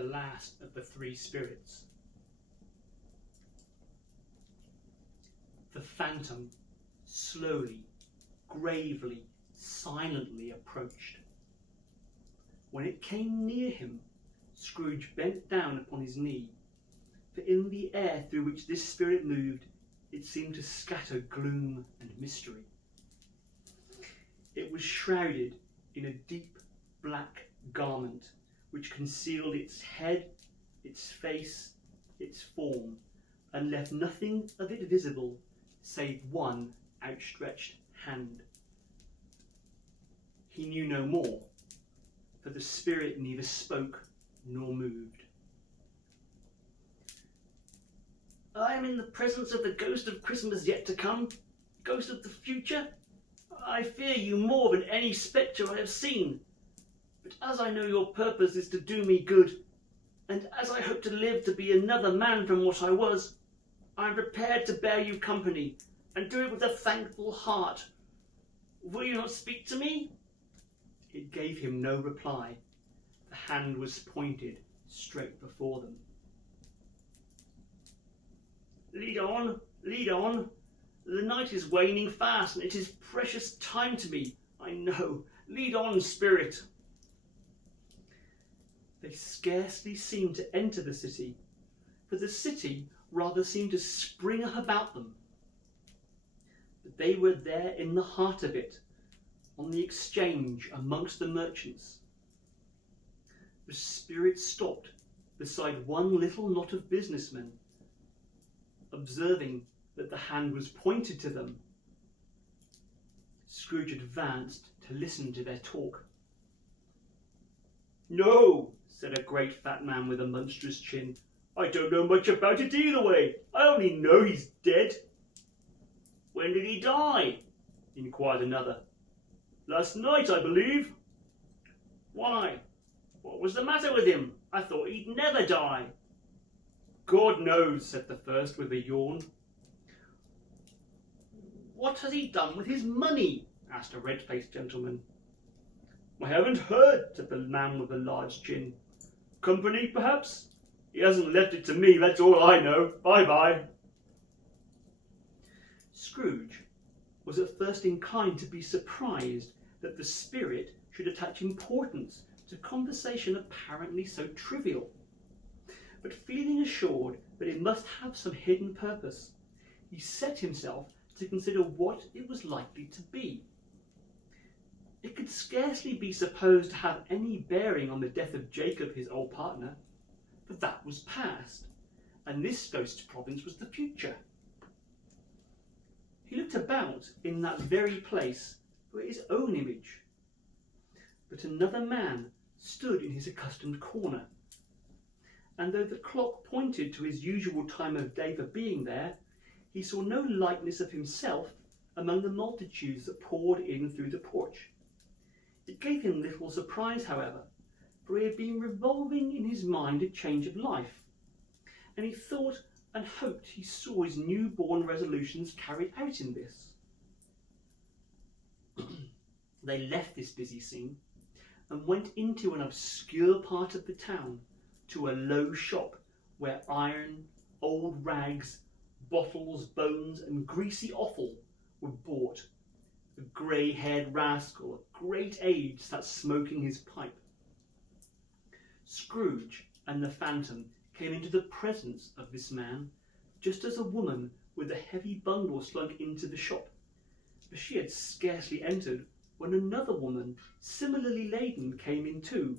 the last of the three spirits. The phantom slowly, gravely, silently approached. When it came near him, Scrooge bent down upon his knee, for in the air through which this spirit moved, it seemed to scatter gloom and mystery. It was shrouded in a deep black garment which concealed its head, its face, its form, and left nothing of it visible save one outstretched hand. He knew no more, for the spirit neither spoke nor moved. I am in the presence of the ghost of Christmas yet to come, ghost of the future. I fear you more than any spectre I have seen. But as I know your purpose is to do me good, and as I hope to live to be another man from what I was, I am prepared to bear you company, and do it with a thankful heart. Will you not speak to me? It gave him no reply. The hand was pointed straight before them. Lead on, lead on. The night is waning fast, and it is precious time to me, I know. Lead on, spirit. They scarcely seemed to enter the city, for the city rather seemed to spring up about them. But they were there in the heart of it, on the exchange amongst the merchants. The spirit stopped beside one little knot of businessmen, observing that the hand was pointed to them. Scrooge advanced to listen to their talk. No, said a great fat man with a monstrous chin. I don't know much about it either way. I only know he's dead. When did he die? Inquired another. Last night, I believe. Why? What was the matter with him? I thought he'd never die. God knows, said the first with a yawn. What has he done with his money? Asked a red-faced gentleman. I haven't heard, said the man with the large chin. Company, perhaps? He hasn't left it to me, that's all I know. Bye-bye. Scrooge was at first inclined to be surprised that the spirit should attach importance to conversation apparently so trivial. But feeling assured that it must have some hidden purpose, he set himself to consider what it was likely to be. It could scarcely be supposed to have any bearing on the death of Jacob, his old partner, for that was past, and this ghost's province was the future. He looked about in that very place for his own image, but another man stood in his accustomed corner, and though the clock pointed to his usual time of day for being there, he saw no likeness of himself among the multitudes that poured in through the porch. It gave him little surprise, however, for he had been revolving in his mind a change of life, and he thought and hoped he saw his newborn resolutions carried out in this. They left this busy scene and went into an obscure part of the town, to a low shop where iron, old rags, bottles, bones, and greasy offal were bought. A grey-haired rascal of great age sat smoking his pipe. Scrooge and the phantom came into the presence of this man, just as a woman with a heavy bundle slunk into the shop. But she had scarcely entered when another woman, similarly laden, came in too,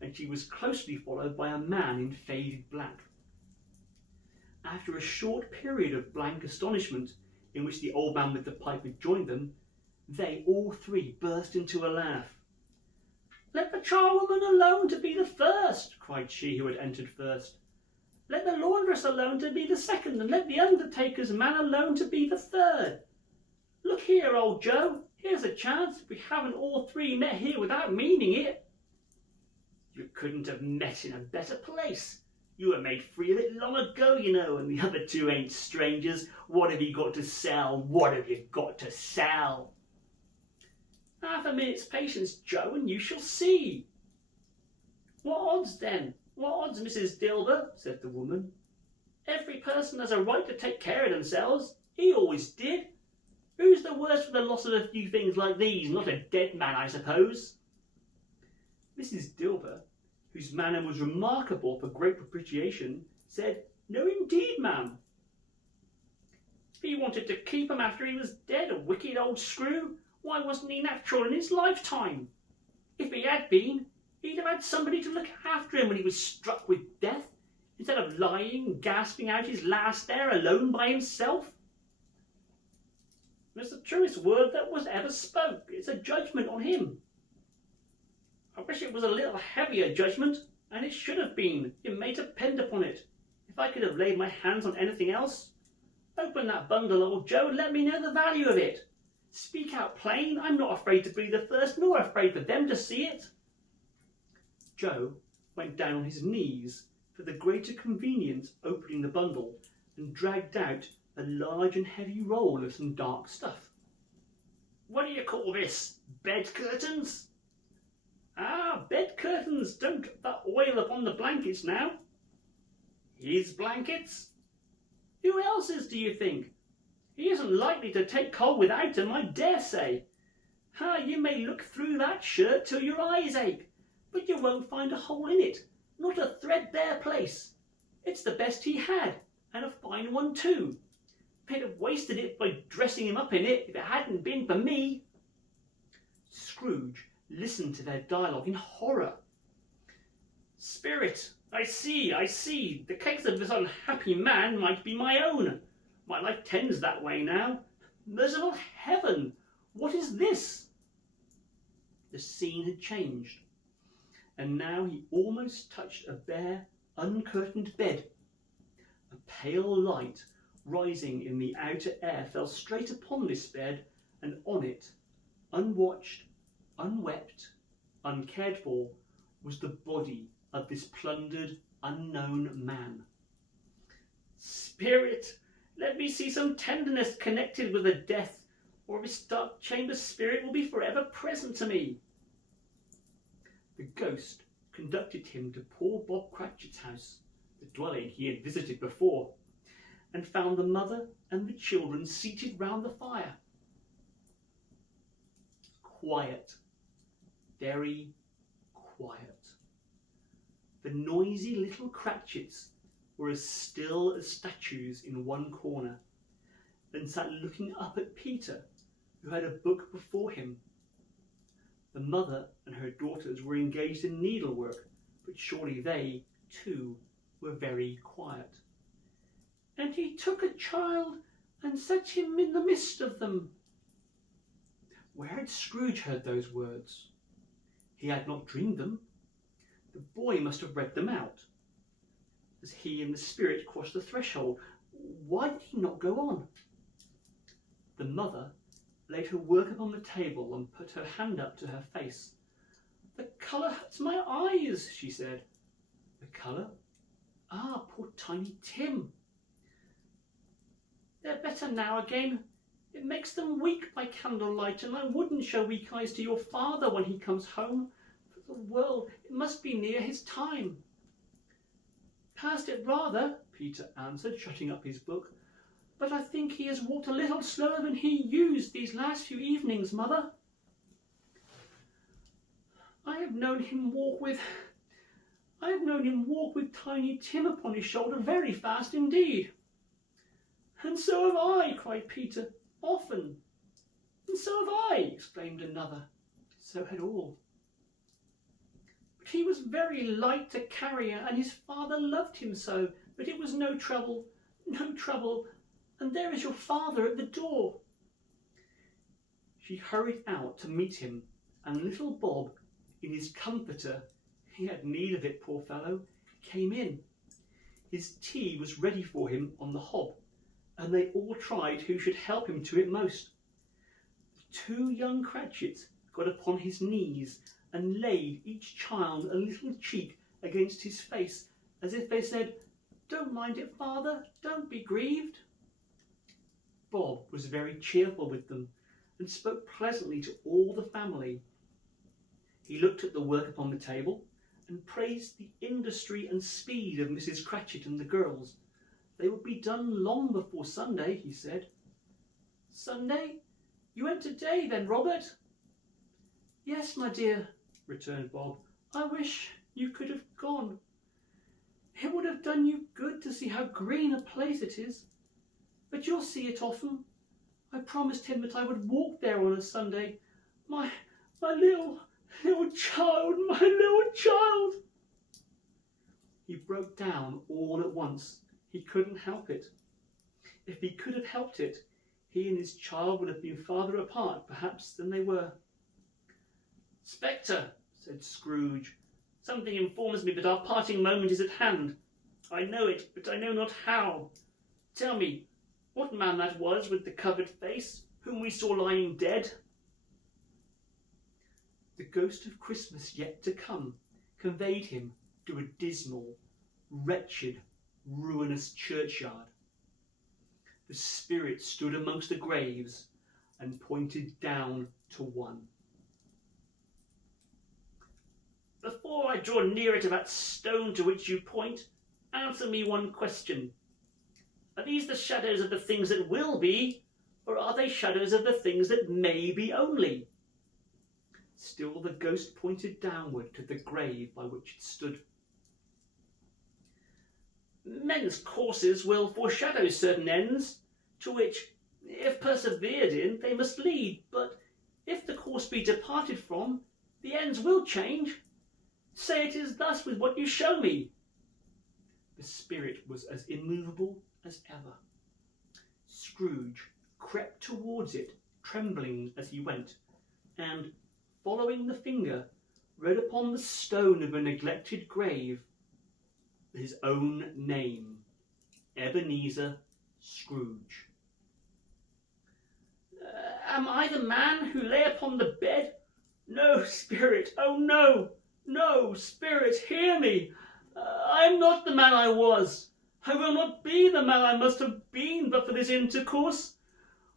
and she was closely followed by a man in faded black. After a short period of blank astonishment, in which the old man with the pipe had joined them, they all three burst into a laugh. Let the charwoman alone to be the first, cried she who had entered first. Let the laundress alone to be the second, and let the undertaker's man alone to be the third. Look here, old Joe, here's a chance if we haven't all three met here without meaning it. You couldn't have met in a better place. You were made free of it long ago, you know, and the other two ain't strangers. What have you got to sell? What have you got to sell? Half a minute's patience, Joe, and you shall see. What odds, then? "What odds, Mrs. Dilber?" said the woman. "Every person has a right to take care of themselves. He always did. Who's the worse for the loss of a few things like these? Not a dead man, I suppose." Mrs. Dilber, whose manner was remarkable for great propitiation, said, "No, indeed, ma'am." "If he wanted to keep him after he was dead, a wicked old screw, why wasn't he natural in his lifetime? If he had been, he'd have had somebody to look after him when he was struck with death, instead of lying, gasping out his last there alone by himself. It's the truest word that was ever spoke. It's a judgment on him. I wish it was a little heavier judgment, and it should have been, you may depend upon it. If I could have laid my hands on anything else. Open that bundle, old Joe, and let me know the value of it. Speak out plain. I'm not afraid to breathe the first, nor afraid for them to see it." Joe went down on his knees, for the greater convenience opening the bundle, and dragged out a large and heavy roll of some dark stuff. "What do you call this? Bed curtains?" "Ah, bed curtains. Don't drop that oil upon the blankets now." "His blankets?" "Who else's, do you think? He isn't likely to take cold without 'em, I dare say. Ah, you may look through that shirt till your eyes ache, but you won't find a hole in it, not a threadbare place. It's the best he had, and a fine one too. I'd have wasted it by dressing him up in it if it hadn't been for me." Scrooge listened to their dialogue in horror. "Spirit, I see. The case of this unhappy man might be my own. My life tends that way now. Merciful heaven, what is this?" The scene had changed, and now he almost touched a bare, uncurtained bed. A pale light rising in the outer air fell straight upon this bed, and on it, unwatched, unwept, uncared for, was the body of this plundered, unknown man. "Spirit, let me see some tenderness connected with the death, or this dark chamber spirit will be forever present to me." The ghost conducted him to poor Bob Cratchit's house, the dwelling he had visited before, and found the mother and the children seated round the fire. Quiet, very quiet. The noisy little Cratchits were as still as statues in one corner, and sat looking up at Peter, who had a book before him. The mother and her daughters were engaged in needlework, but surely they, too, were very quiet. "And he took a child and set him in the midst of them." Where had Scrooge heard those words? He had not dreamed them. The boy must have read them out. As he and the spirit crossed the threshold, why did he not go on? The mother laid her work upon the table and put her hand up to her face. "The colour hurts my eyes," she said. "The colour? Ah, poor Tiny Tim." "They're better now again. It makes them weak by candlelight, and I wouldn't show weak eyes to your father when he comes home. For the world, it must be near his time." "Past it rather," Peter answered, shutting up his book. "But I think he has walked a little slower than he used these last few evenings, mother. I have known him walk with Tiny Tim upon his shoulder very fast indeed." "And so have I," cried Peter. "Often." "And so have I," exclaimed another. So had all. "But he was very light to carry, and his father loved him so that it was no trouble. And there is your father at the door." She hurried out to meet him, and little Bob, in his comforter, he had need of it, poor fellow, came in. His tea was ready for him on the hob, and they all tried who should help him to it most. The two young Cratchits got upon his knees and laid each child a little cheek against his face, as if they said, "Don't mind it, father, don't be grieved." Bob was very cheerful with them, and spoke pleasantly to all the family. He looked at the work upon the table, and praised the industry and speed of Mrs. Cratchit and the girls. They would be done long before Sunday, he said. Sunday? You went today then, Robert? Yes, my dear, returned Bob. I wish you could have gone. It would have done you good to see how green a place it is. But you'll see it often. I promised him that I would walk there on a Sunday. My little child, my little child. He broke down all at once. He couldn't help it. If he could have helped it, he and his child would have been farther apart, perhaps, than they were. Spectre, said Scrooge, something informs me that our parting moment is at hand. I know it, but I know not how. Tell me, what man that was with the covered face, whom we saw lying dead? The ghost of Christmas yet to come conveyed him to a dismal, wretched, ruinous churchyard. The spirit stood amongst the graves and pointed down to one. Before I draw nearer to that stone to which you point, answer me one question. Are these the shadows of the things that will be, or are they shadows of the things that may be only? Still the ghost pointed downward to the grave by which it stood. Men's courses will foreshadow certain ends, to which, if persevered in, they must lead, but if the course be departed from, the ends will change. Say it is thus with what you show me. The spirit was as immovable as ever. Scrooge crept towards it, trembling as he went, and, following the finger, read upon the stone of a neglected grave his own name, Ebenezer Scrooge. Am I the man who lay upon the bed? No, spirit, oh no, no, spirit, hear me. I am not the man I was. I will not be the man I must have been but for this intercourse.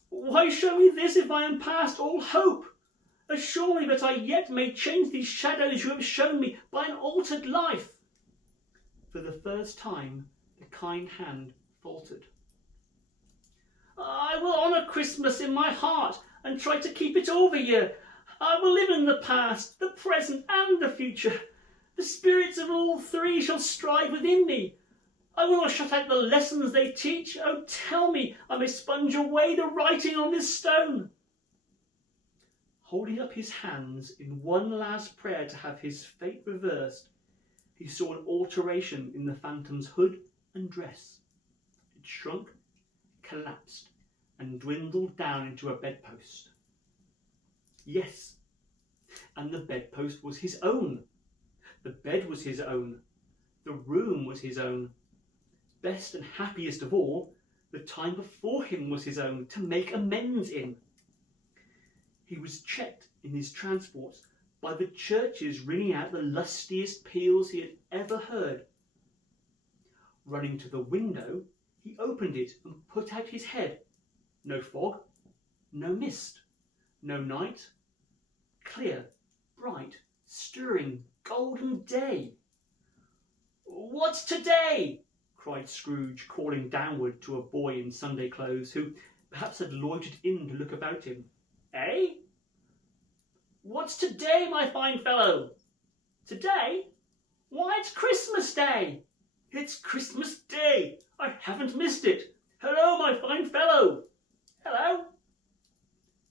Why show me this if I am past all hope? Assure me that I yet may change these shadows you have shown me by an altered life. For the first time, the kind hand faltered. I will honour Christmas in my heart and try to keep it over here. I will live in the past, the present, and the future. The spirits of all three shall strive within me. I will not shut out the lessons they teach. Oh, tell me, I may sponge away the writing on this stone. Holding up his hands in one last prayer to have his fate reversed, he saw an alteration in the phantom's hood and dress. It shrunk, collapsed, and dwindled down into a bedpost. Yes, and the bedpost was his own. The bed was his own. The room was his own. Best and happiest of all, the time before him was his own, to make amends in. He was checked in his transports by the churches ringing out the lustiest peals he had ever heard. Running to the window, he opened it and put out his head. No fog, no mist, no night. Clear, bright, stirring, golden day. What's today? Cried Scrooge, calling downward to a boy in Sunday clothes who perhaps had loitered in to look about him. Eh? What's today, my fine fellow? Today? Why, it's Christmas Day. It's Christmas Day. I haven't missed it. Hello, my fine fellow. Hello.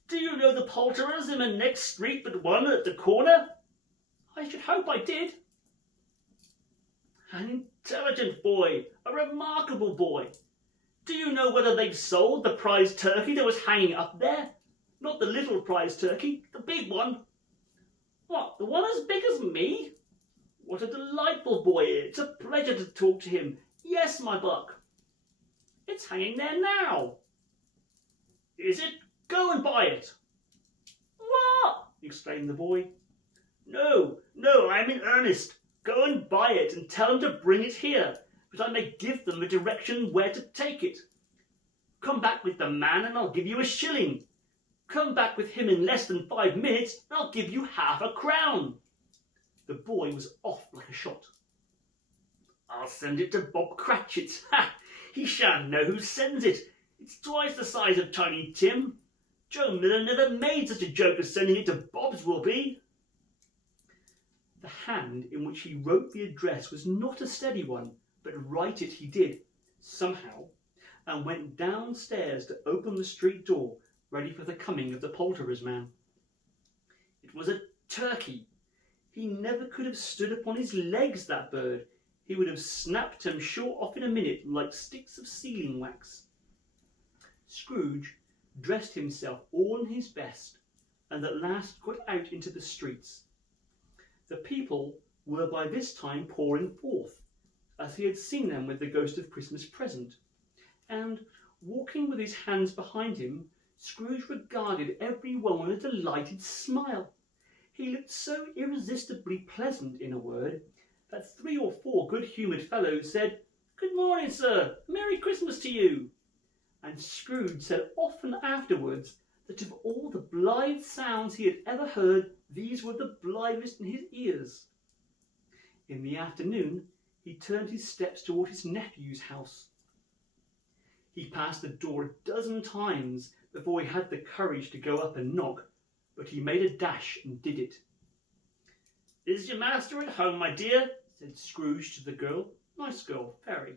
Do you know the poulterers in the next street but one at the corner? I should hope I did. An intelligent boy, a remarkable boy. Do you know whether they've sold the prize turkey that was hanging up there? Not the little prize turkey, the big one. What, the one as big as me? What a delightful boy. It's a pleasure to talk to him. Yes, my buck. It's hanging there now. Is it? Go and buy it. What? Exclaimed the boy. No, I'm in earnest. Go and buy it and tell them to bring it here, that I may give them the direction where to take it. Come back with the man and I'll give you a shilling. Come back with him in less than 5 minutes and I'll give you half a crown. The The boy was off like a shot. "I'll send it to Bob Cratchit. Ha! He shan't know who sends it. It's twice the size of Tiny Tim. Joe Miller never made such a joke as sending it to Bob's will be." The hand in which he wrote the address was not a steady one, but write it he did, somehow, and went downstairs to open the street door, ready for the coming of the poulterer's man. It was a turkey. He never could have stood upon his legs, that bird. He would have snapped them short off in a minute like sticks of sealing wax. Scrooge dressed himself all in his best, and at last got out into the streets. The people were by this time pouring forth, as he had seen them with the ghost of Christmas present, and, walking with his hands behind him, Scrooge regarded every one with a delighted smile. He looked so irresistibly pleasant, in a word, that 3 or 4 good-humoured fellows said, "Good morning, sir. Merry Christmas to you." And Scrooge said often afterwards that of all the blithe sounds he had ever heard, these were the blithest in his ears. In the afternoon he turned his steps toward his nephew's house. He passed the door a dozen times before he had the courage to go up and knock, but he made a dash and did it. "Is your master at home, my dear?" said Scrooge to the girl. Nice girl, very.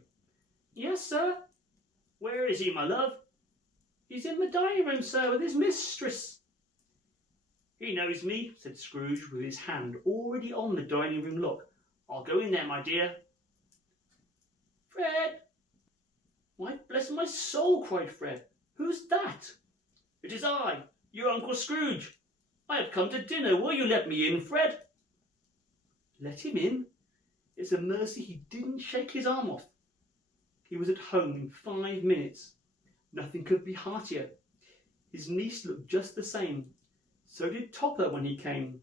"Yes, sir." "Where is he, my love?" "He's in the dining room, sir, with his mistress." "He knows me," said Scrooge, with his hand already on the dining room lock. "I'll go in there, my dear." "Fred!" "Why, bless my soul," cried Fred. "Who's that?" "It is I, your Uncle Scrooge. I have come to dinner. Will you let me in, Fred?" Let him in? It's a mercy he didn't shake his arm off. He was at home in 5 minutes. Nothing could be heartier. His niece looked just the same. So did Topper when he came.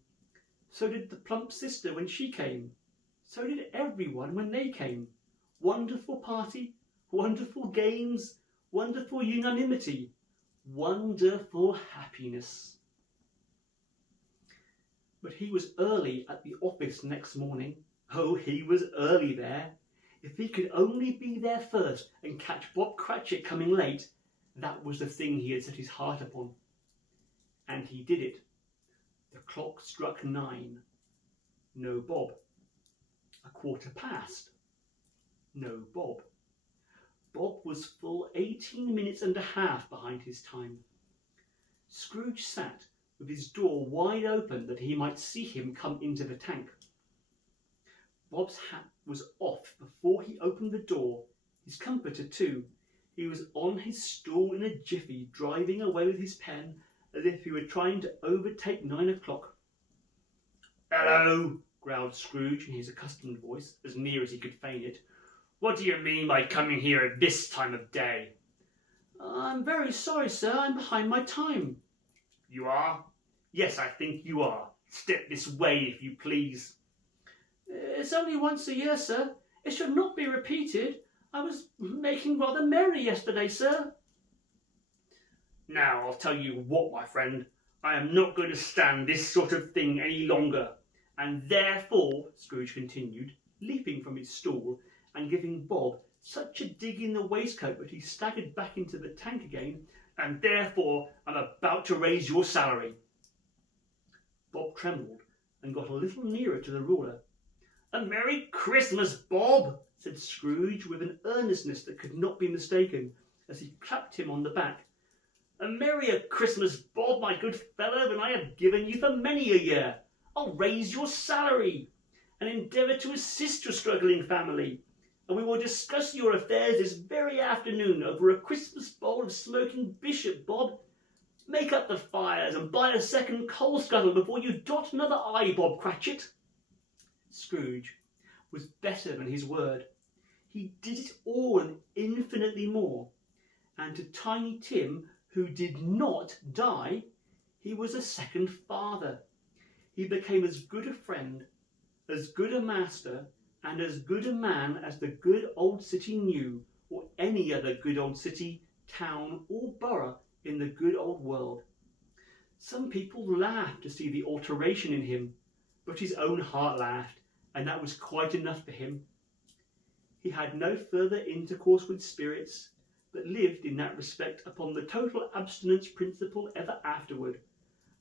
So did the plump sister when she came. So did everyone when they came. Wonderful party, wonderful games, wonderful unanimity, wonderful happiness. But he was early at the office next morning. Oh, he was early there. If he could only be there first and catch Bob Cratchit coming late, that was the thing he had set his heart upon. And he did it. The clock struck 9. No Bob. 1/4 past. No Bob. Bob was full 18 minutes and a half behind his time. Scrooge sat with his door wide open that he might see him come into the tank. Bob's hat was off before he opened the door, his comforter too. He was on his stool in a jiffy, driving away with his pen as if he were trying to overtake 9 o'clock. "Hello," growled Scrooge in his accustomed voice, as near as he could feign it. "What do you mean by coming here at this time of day?" "I'm very sorry, sir. I'm behind my time." "You are?" "Yes, I think you are. Step this way, if you please." "It's only once a year, sir. It should not be repeated. I was making rather merry yesterday, sir." "Now, I'll tell you what, my friend. I am not going to stand this sort of thing any longer. And therefore," Scrooge continued, leaping from his stool and giving Bob such a dig in the waistcoat that he staggered back into the tank again, "and therefore I'm about to raise your salary." Bob trembled and got a little nearer to the ruler. "A Merry Christmas, Bob," said Scrooge with an earnestness that could not be mistaken, as he clapped him on the back. "A merrier Christmas, Bob, my good fellow, than I have given you for many a year. I'll raise your salary, and endeavour to assist your struggling family, and we will discuss your affairs this very afternoon over a Christmas bowl of smoking bishop, Bob. Make up the fires and buy a second coal scuttle before you dot another I, Bob Cratchit." Scrooge was better than his word. He did it all and infinitely more. And to Tiny Tim, who did not die, he was a second father. He became as good a friend, as good a master, and as good a man as the good old city knew, or any other good old city, town, or borough in the good old world. Some people laughed to see the alteration in him, But his own heart laughed, and that was quite enough for him. He had no further intercourse with spirits, but lived in that respect upon the total abstinence principle ever afterward,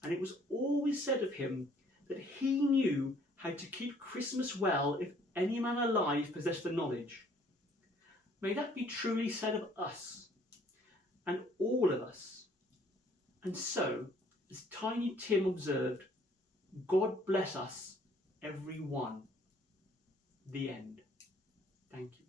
and it was always said of him that he knew how to keep Christmas well if any man alive possessed the knowledge. May that be truly said of us, and all of us. And so, as Tiny Tim observed, God bless us, every one. The end. Thank you.